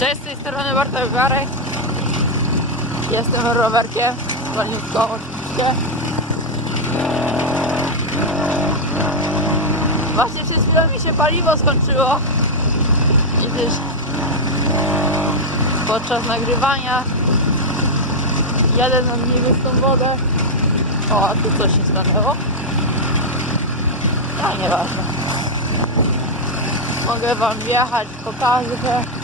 Cześć, z tej strony Bartek Garek. Jestem rowerkiem, wolniutko oczywiście. Właśnie przez chwilę mi się paliwo skończyło. Widzisz, podczas nagrywania jadę na niebieską wodę. O, a tu coś się stanęło. A nieważne. Mogę wam wjechać, pokażę.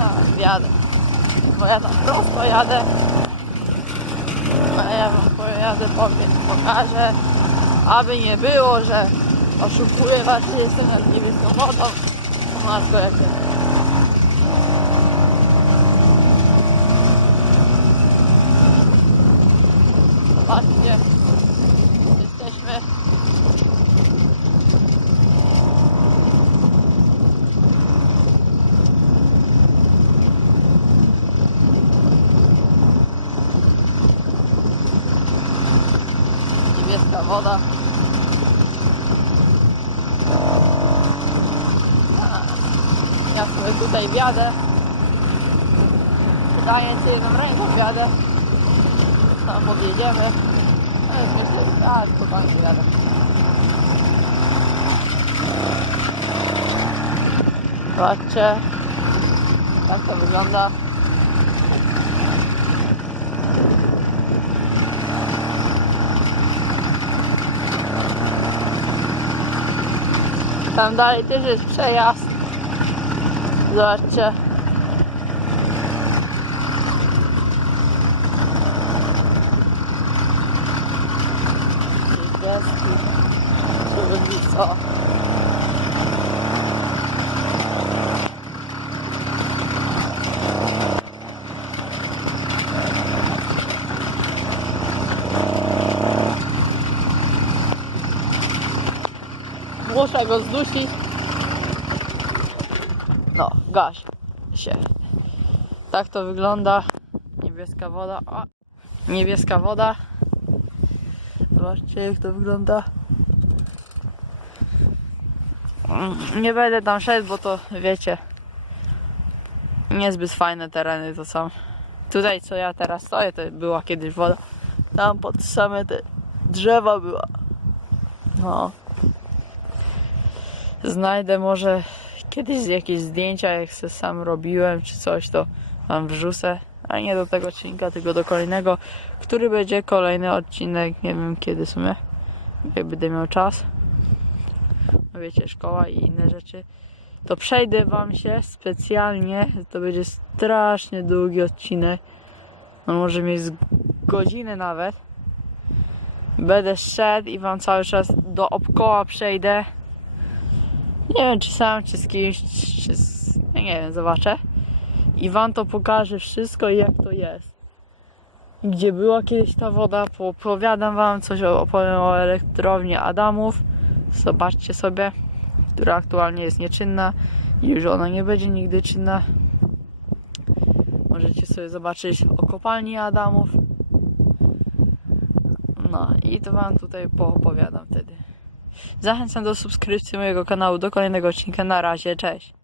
A, jadę. Bo ja tam prosto jadę. A ja wam pojadę, powiem, pokażę. Aby nie było, że oszukuję was, że jestem nad niebieską wodą. O matko, jak to Zobaczcie. Jesteśmy niebieska woda. A, Ja sobie tutaj wjadę. Wydaje się jedną ręką wjadę. Tam podjedziemy. Ale myślę, że tak, spokojnie wjadę. Zobaczcie, jak to wygląda. Tam dalej też jest przejazd. Zobaczcie. Deski. Żeby co? Muszę go zdusić. No, gaś się. Tak to wygląda. Niebieska woda. O, niebieska woda. Zobaczcie jak to wygląda. Mm, Nie będę tam szedł, bo to wiecie. Niezbyt fajne tereny to są. Tutaj co ja teraz stoję, to była kiedyś woda. Tam pod same te drzewa była. No. Znajdę może kiedyś jakieś zdjęcia, jak se sam robiłem, czy coś, to wam wrzucę. A nie do tego odcinka, tylko do kolejnego, który będzie kolejny odcinek, nie wiem kiedy w sumie, jak będę miał czas. No wiecie, szkoła i inne rzeczy. To przejdę wam się specjalnie, to będzie strasznie długi odcinek. No może mieć godzinę nawet. Będę szedł i wam cały czas dookoła przejdę. Nie wiem, czy sam, czy z kimś, czy z... Nie wiem, zobaczę. I wam to pokażę wszystko i jak to jest. Gdzie była kiedyś ta woda, opowiadam wam coś, opowiem o elektrowni Adamów. Zobaczcie sobie, która aktualnie jest nieczynna i już ona nie będzie nigdy czynna. Możecie sobie zobaczyć o kopalni Adamów. No i to wam tutaj poopowiadam wtedy. Zachęcam do subskrypcji mojego kanału do kolejnego odcinka. Na razie, cześć.